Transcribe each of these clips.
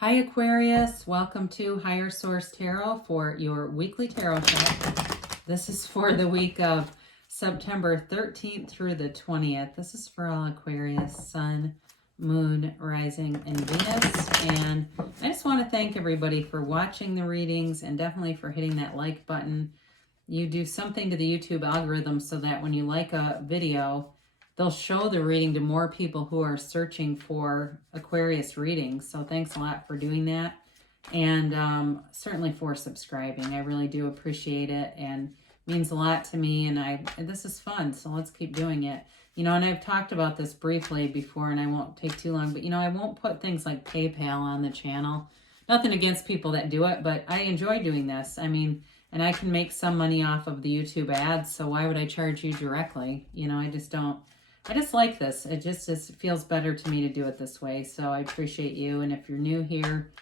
Hi Aquarius, welcome to Higher Source Tarot for your weekly tarot check. This is for the week of September 13th through the 20th. This is for all Aquarius, Sun, Moon, Rising, and Venus. And I just want to thank everybody for watching the readings and definitely for hitting that like button. You do something to the YouTube algorithm so that when you like a video, they'll show the reading to more people who are searching for Aquarius readings. So thanks a lot for doing that. And certainly for subscribing. I really do appreciate it and it means a lot to me. And this is fun, so let's keep doing it. You know, and I've talked about this briefly before and I won't take too long, but you know, I won't put things like PayPal on the channel. Nothing against people that do it, but I enjoy doing this. I mean, and I can make some money off of the YouTube ads, so why would I charge you directly? You know, I just like this. It just feels better to me to do it this way. So I appreciate you. And if you're new here,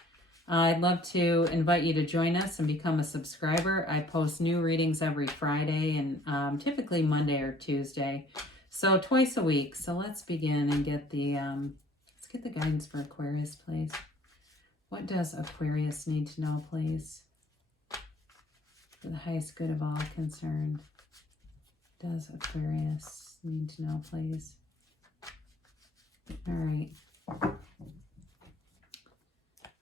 I'd love to invite you to join us and become a subscriber. I post new readings every Friday and typically Monday or Tuesday. So twice a week. So let's begin and get the guidance for Aquarius, please. What does Aquarius need to know, please? For the highest good of all concerned. Does Aquarius need to know, please? All right.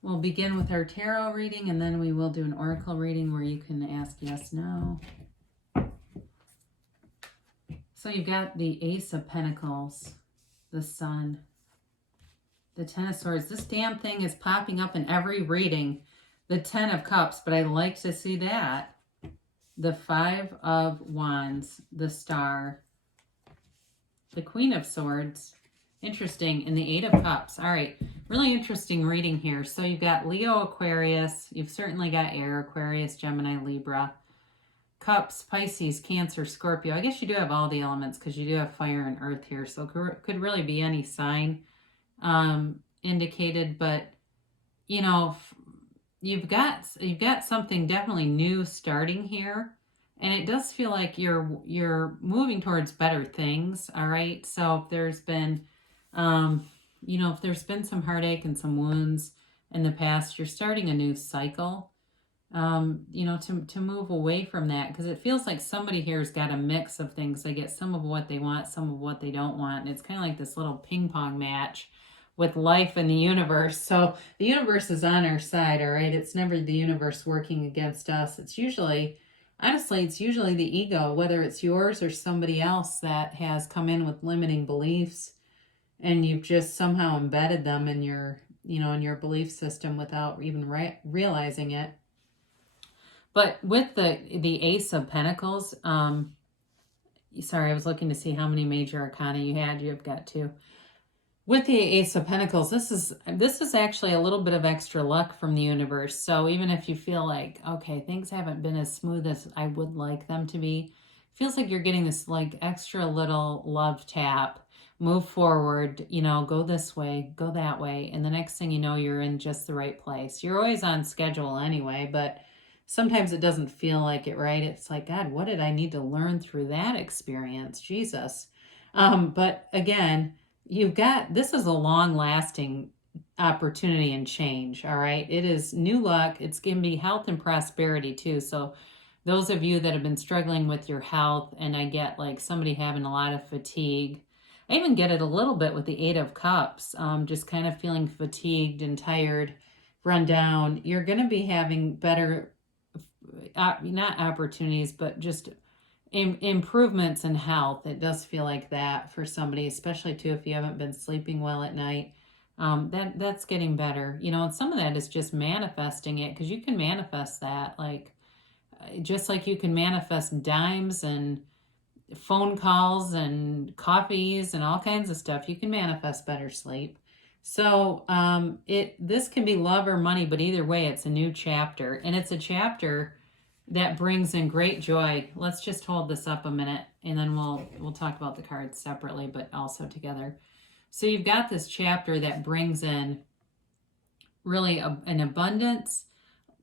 We'll begin with our tarot reading, and then we will do an oracle reading where you can ask yes, no. So you've got the Ace of Pentacles, the Sun, the Ten of Swords. This damn thing is popping up in every reading. The Ten of Cups, but I like to see that. The Five of Wands, the Star, the Queen of Swords, interesting, and the Eight of Cups. All right, really interesting reading here. So you've got Leo, Aquarius, you've certainly got Air, Aquarius, Gemini, Libra, Cups, Pisces, Cancer, Scorpio. I guess you do have all the elements because you do have fire and earth here, so it could really be any sign indicated, but you know, You've got something definitely new starting here, and it does feel like you're moving towards better things. All right, so if there's been, you know, if there's been some heartache and some wounds in the past, you're starting a new cycle. You know, to move away from that, because it feels like somebody here has got a mix of things. They get some of what they want, some of what they don't want, and it's kind of like this little ping pong match with life and the universe. So the universe is on our side, all right? It's never the universe working against us. It's usually, honestly, it's usually the ego, whether it's yours or somebody else that has come in with limiting beliefs and you've just somehow embedded them in your, you know, in your belief system without even realizing it. But with the Ace of Pentacles, sorry, I was looking to see how many major arcana you had. You've got two. With the Ace of Pentacles, this is actually a little bit of extra luck from the universe. So even if you feel like, okay, things haven't been as smooth as I would like them to be, it feels like you're getting this like extra little love tap. Move forward, you know, go this way, go that way. And the next thing you know, you're in just the right place. You're always on schedule anyway, but sometimes it doesn't feel like it, right? It's like, God, what did I need to learn through that experience? Jesus. But again, this is a long-lasting opportunity and change, all right? It is new luck. It's going to be health and prosperity too. So those of you that have been struggling with your health, and I get like somebody having a lot of fatigue. I even get it a little bit with the Eight of Cups, just kind of feeling fatigued and tired, run down. You're going to be having better, not opportunities, but just improvements in health. It does feel like that for somebody, especially too if you haven't been sleeping well at night. That's getting better, you know, and some of that is just manifesting it, because you can manifest that, like just like you can manifest dimes and phone calls and coffees and all kinds of stuff. You can manifest better sleep. So this can be love or money, but either way, it's a new chapter, and it's a chapter that brings in great joy. Let's just hold this up a minute, and then we'll talk about the cards separately, but also together. So you've got this chapter that brings in really an abundance.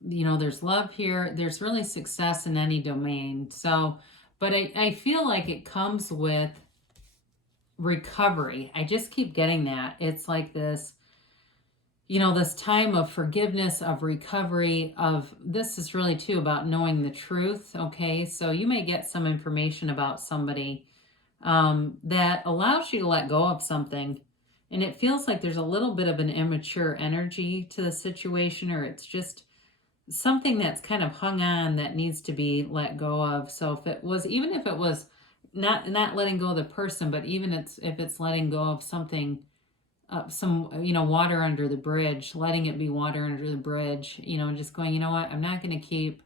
You know, there's love here. There's really success in any domain. So, but I feel like it comes with recovery. I just keep getting that. It's like this, this time of forgiveness, of recovery, of this is really too about knowing the truth. Okay, so you may get some information about somebody that allows you to let go of something. And it feels like there's a little bit of an immature energy to the situation, or it's just something that's kind of hung on that needs to be let go of. So even if it was not letting go of the person, but even if it's letting go of something, some water under the bridge, letting it be water under the bridge, just going, you know what, I'm not going to keep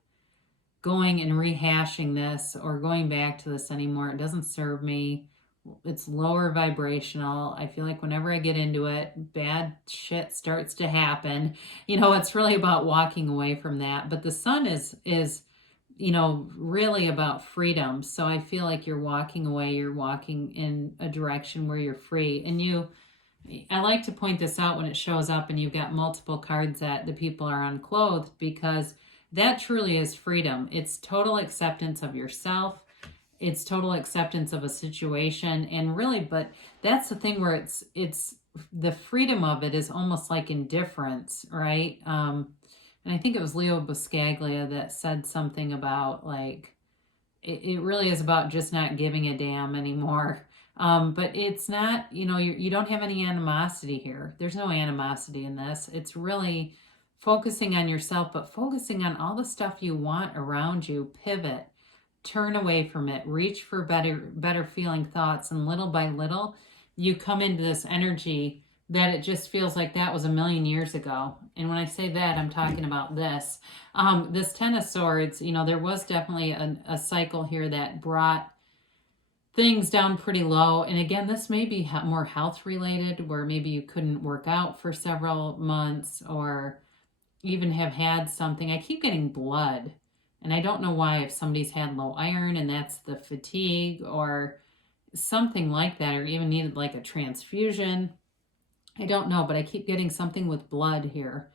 going and rehashing this or going back to this anymore. It doesn't serve me. It's lower vibrational. I feel like whenever I get into it, bad shit starts to happen. It's really about walking away from that. But the sun is really about freedom. So I feel like you're walking away, you're walking in a direction where you're free. And I like to point this out when it shows up and you've got multiple cards that the people are unclothed, because that truly is freedom. It's total acceptance of yourself. It's total acceptance of a situation. And really, but that's the thing where it's the freedom of it is almost like indifference, right? And I think it was Leo Buscaglia that said something about like, it really is about just not giving a damn anymore. But it's not, you don't have any animosity here. There's no animosity in this. It's really focusing on yourself, but focusing on all the stuff you want around you. Pivot, turn away from it, reach for better feeling thoughts. And little by little, you come into this energy that it just feels like that was a million years ago. And when I say that, I'm talking about this. This Ten of Swords, there was definitely a cycle here that brought things down pretty low. And again, this may be more health related, where maybe you couldn't work out for several months or even have had something. I keep getting blood. And I don't know why, if somebody's had low iron and that's the fatigue or something like that, or even needed like a transfusion. I don't know, but I keep getting something with blood here.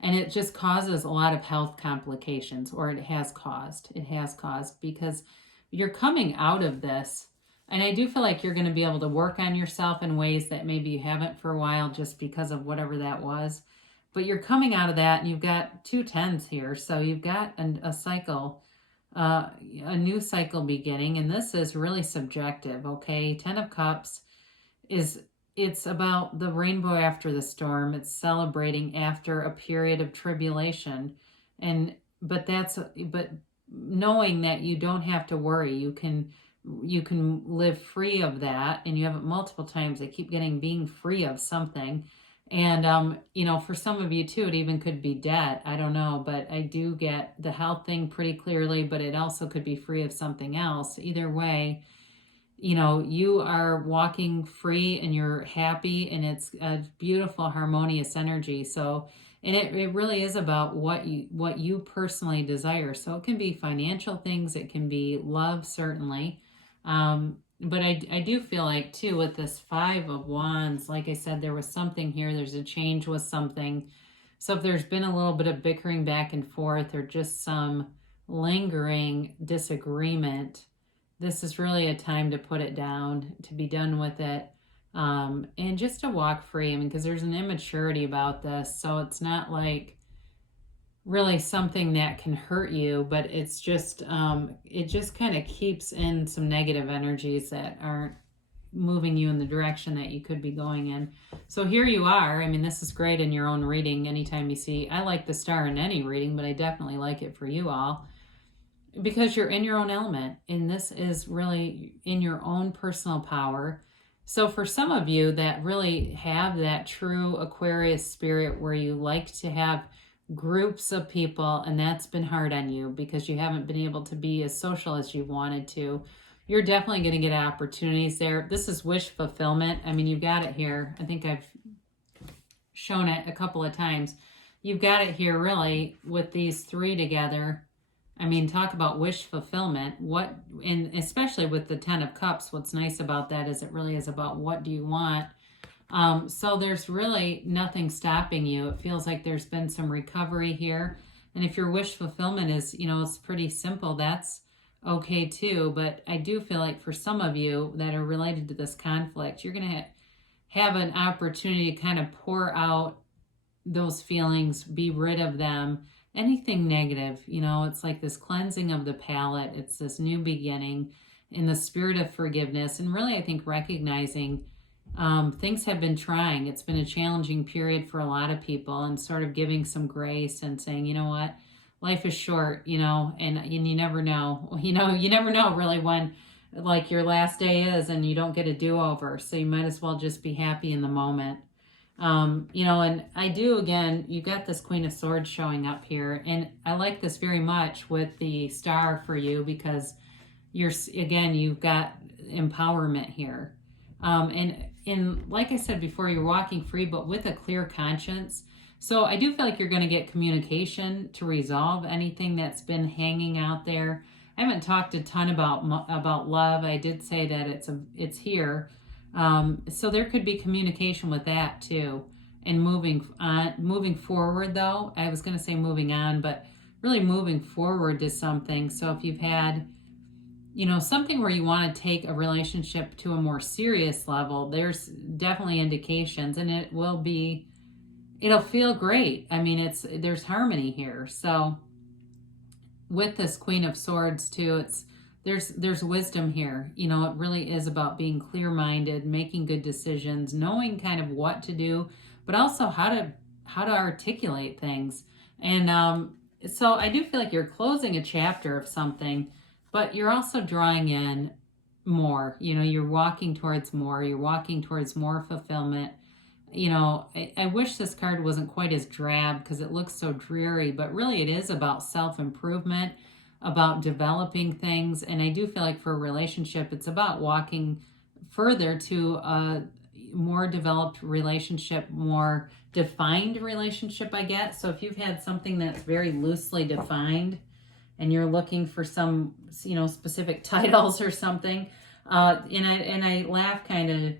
And it just causes a lot of health complications, or it has caused. It has caused, because you're coming out of this. And I do feel like you're going to be able to work on yourself in ways that maybe you haven't for a while, just because of whatever that was. But you're coming out of that, and you've got 2 tens here. So you've got a cycle, a new cycle beginning. And this is really subjective, okay? 10 of Cups it's about the rainbow after the storm. It's celebrating after a period of tribulation. But knowing that you don't have to worry. You can live free of that. And you have it multiple times. I keep getting being free of something. And, for some of you too, it even could be debt. I don't know, but I do get the health thing pretty clearly, but it also could be free of something else. Either way, you are walking free and you're happy, and it's a beautiful, harmonious energy. So, and it really is about what you personally desire. So it can be financial things. It can be love, certainly. But I do feel like too, with this 5 of Wands, like I said, there was something here. There's a change with something. So if there's been a little bit of bickering back and forth, or just some lingering disagreement, this is really a time to put it down, to be done with it, and just to walk free. I mean, because there's an immaturity about this. So it's not like really something that can hurt you, but it's just, it just kind of keeps in some negative energies that aren't moving you in the direction that you could be going in. So here you are. I mean, this is great in your own reading. Anytime you see, I like the star in any reading, but I definitely like it for you all, because you're in your own element, and this is really in your own personal power. So for some of you that really have that true Aquarius spirit, where you like to have groups of people, and that's been hard on you because you haven't been able to be as social as you wanted to, you're definitely going to get opportunities there. This is wish fulfillment. I mean, you've got it here. I think I've shown it a couple of times. You've got it here really with these 3 together. I mean, talk about wish fulfillment. And especially with the 10 of Cups, what's nice about that is it really is about what do you want. So there's really nothing stopping you. It feels like there's been some recovery here. And if your wish fulfillment is, it's pretty simple, that's okay too. But I do feel like for some of you that are related to this conflict, you're going to have an opportunity to kind of pour out those feelings, be rid of them. Anything negative, you know, it's like this cleansing of the palate. It's this new beginning in the spirit of forgiveness. And really, I think recognizing things have been trying. It's been a challenging period for a lot of people, and sort of giving some grace and saying, you know what, life is short, you know, and you never know, you know, you never know really when like your last day is, and you don't get a do-over. So you might as well just be happy in the moment. You know, and I do, again, you got this Queen of Swords showing up here, and I like this very much with the star for you, because again, you've got empowerment here. And like I said before, you're walking free, but with a clear conscience. So I do feel like you're going to get communication to resolve anything that's been hanging out there. I haven't talked a ton about love. I did say that it's here. So there could be communication with that too. And moving forward though, I was going to say moving on, but really moving forward to something. So if you've had, you know, something where you want to take a relationship to a more serious level, there's definitely indications, and it'll feel great. I mean, there's harmony here. So with this Queen of Swords too, there's wisdom here. You know, it really is about being clear-minded, making good decisions, knowing kind of what to do, but also how to articulate things. And so I do feel like you're closing a chapter of something, but you're also drawing in more. You know, you're walking towards more. You're walking towards more fulfillment. You know, I wish this card wasn't quite as drab because it looks so dreary, but really it is about self-improvement, about developing things. And I do feel like for a relationship, it's about walking further to a more developed relationship, more defined relationship, I guess. So if you've had something that's very loosely defined and you're looking for some, you know, specific titles or something, and I laugh kind of,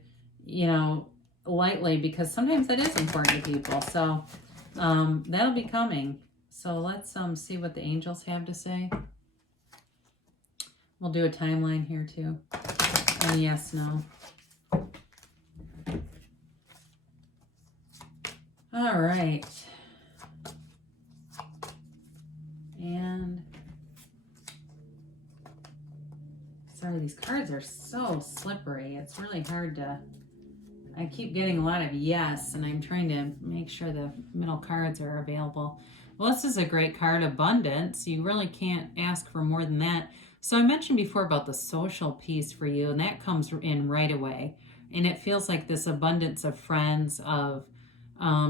you know, lightly, because sometimes that is important to people. So that'll be coming. So let's see what the angels have to say. We'll do a timeline here too. And yes, no. All right. And sorry, these cards are so slippery. It's really hard to, I keep getting a lot of yes, and I'm trying to make sure the middle cards are available. Well, this is a great card, abundance. You really can't ask for more than that. So I mentioned before about the social piece for you, and that comes in right away. And it feels like this abundance of friends, of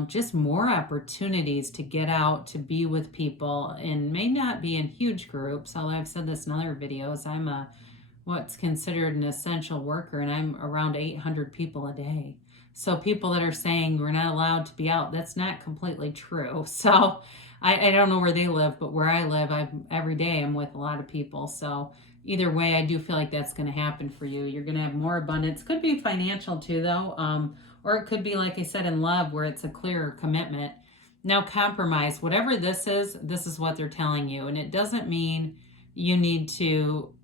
just more opportunities to get out, to be with people, and may not be in huge groups. Although I've said this in other videos, I'm what's considered an essential worker, and I'm around 800 people a day. So people that are saying we're not allowed to be out, that's not completely true. So I don't know where they live, but where I live, every day I'm with a lot of people. So either way, I do feel like that's going to happen for you. You're going to have more abundance. Could be financial too, though. Or it could be, like I said, in love, where it's a clearer commitment. Now, compromise, whatever this is what they're telling you. And it doesn't mean you need to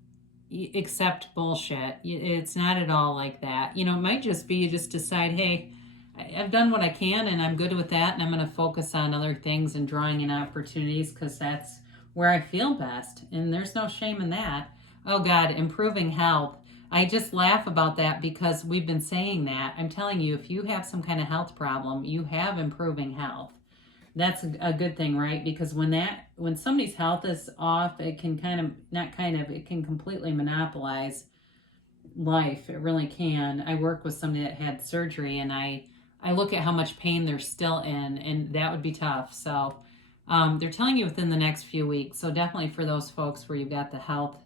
accept bullshit. It's not at all like that. You know, it might just be you just decide, hey, I've done what I can and I'm good with that, and I'm going to focus on other things and drawing in opportunities because that's where I feel best. And there's no shame in that. Oh God, improving health. I just laugh about that because we've been saying that. I'm telling you, if you have some kind of health problem, you have improving health. That's a good thing, right? Because when somebody's health is off, it can it can completely monopolize life. It really can. I work with somebody that had surgery, and I look at how much pain they're still in, and that would be tough. So they're telling you within the next few weeks. So definitely for those folks where you've got the health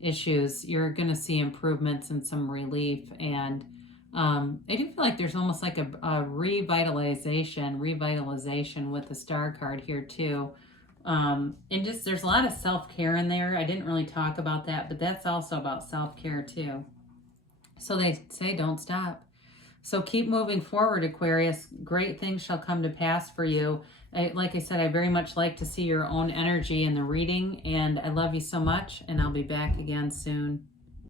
issues, you're going to see improvements and some relief. And I do feel like there's almost like a revitalization with the star card here too. And just there's a lot of self-care in there. I didn't really talk about that, but that's also about self-care too. So they say don't stop. So keep moving forward, Aquarius. Great things shall come to pass for you. Like I said, I very much like to see your own energy in the reading, and I love you so much, and I'll be back again soon.